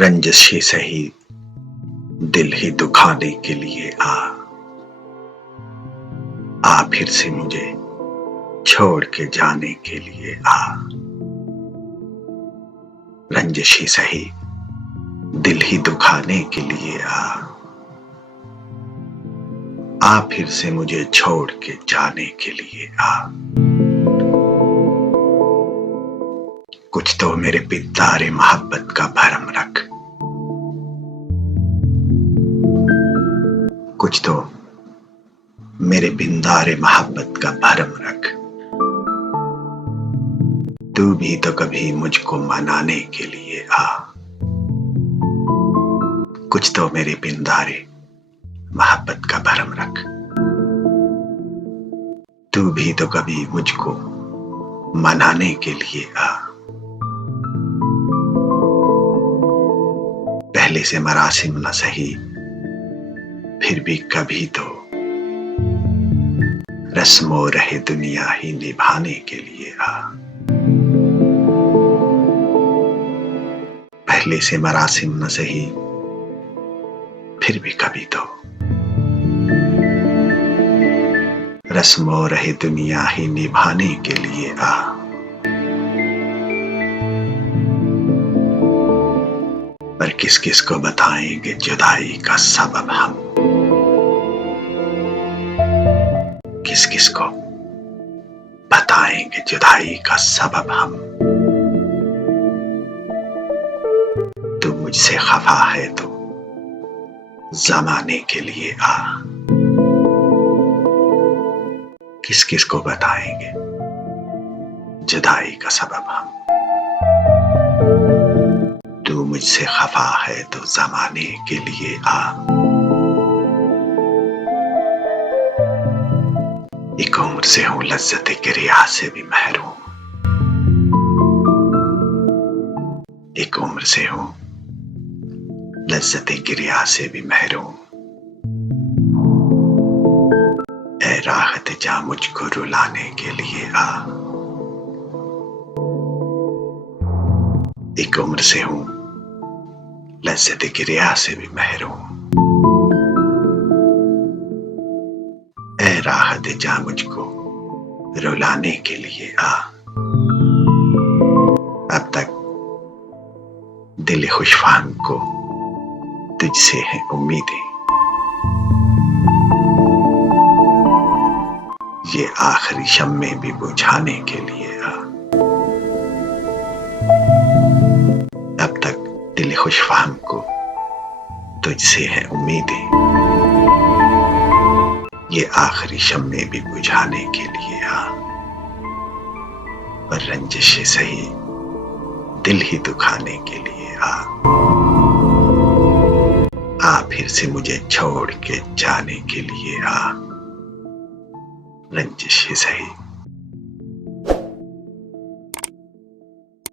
रंजिश ही सही, दिल ही दुखाने के लिए आ फिर से मुझे छोड़ के जाने के लिए आ। रंजिश ही सही, दिल ही दुखाने के लिए आ फिर से मुझे छोड़ के जाने के लिए आ। कुछ तो मेरे पिंदारे मोहब्बत का भरम रख, कुछ तो मेरे पिंदारे मोहब्बत का भरम रख। तू भी तो कभी मुझको मनाने के लिए आ। कुछ तो मेरे पिंदारे मोहब्बत का भरम रख। तू भी तो कभी मुझको मनाने के लिए आ। पहले से मरासिम न सही, फिर भी कभी तो रस्मों रहे दुनिया ही निभाने के लिए आ। पहले से मरासिम न सही, फिर भी कभी तो रस्मों रहे दुनिया ही निभाने के लिए आ। पर किस किस को बताएंगे जुदाई का सबब हम, किस किस को बताएंगे जुदाई का सबब हम। तू मुझसे खफा है तो जमाने के लिए आ। किस किस को बताएंगे जुदाई का सबब हम। तू मुझसे खफा है तो जमाने के लिए आ। एक उम्र से हूं लज्जत गिरिया से भी महरूम, एक उम्र से हूं लज्जत गिरिया से भी महरूम। ऐ राहत जा मुझको रुलाने के लिए आ। एक उम्र से हूं लज्जत गिरिया से भी महरूम। ऐ राहत जा मुझको रुलाने के लिए आ। अब तक दिल खुशफान को तुझसे है उम्मीदें, ये आखिरी शम्मे भी बुझाने के लिए आ। अब तक दिल खुशफान को तुझसे है उम्मीदें, ये आखिरी शम्मे भी बुझाने के लिए आ। पर रंजिश से सही, दिल ही दुखाने के लिए आ फिर से मुझे छोड़ के जाने के लिए आ। रंजिश ही सही,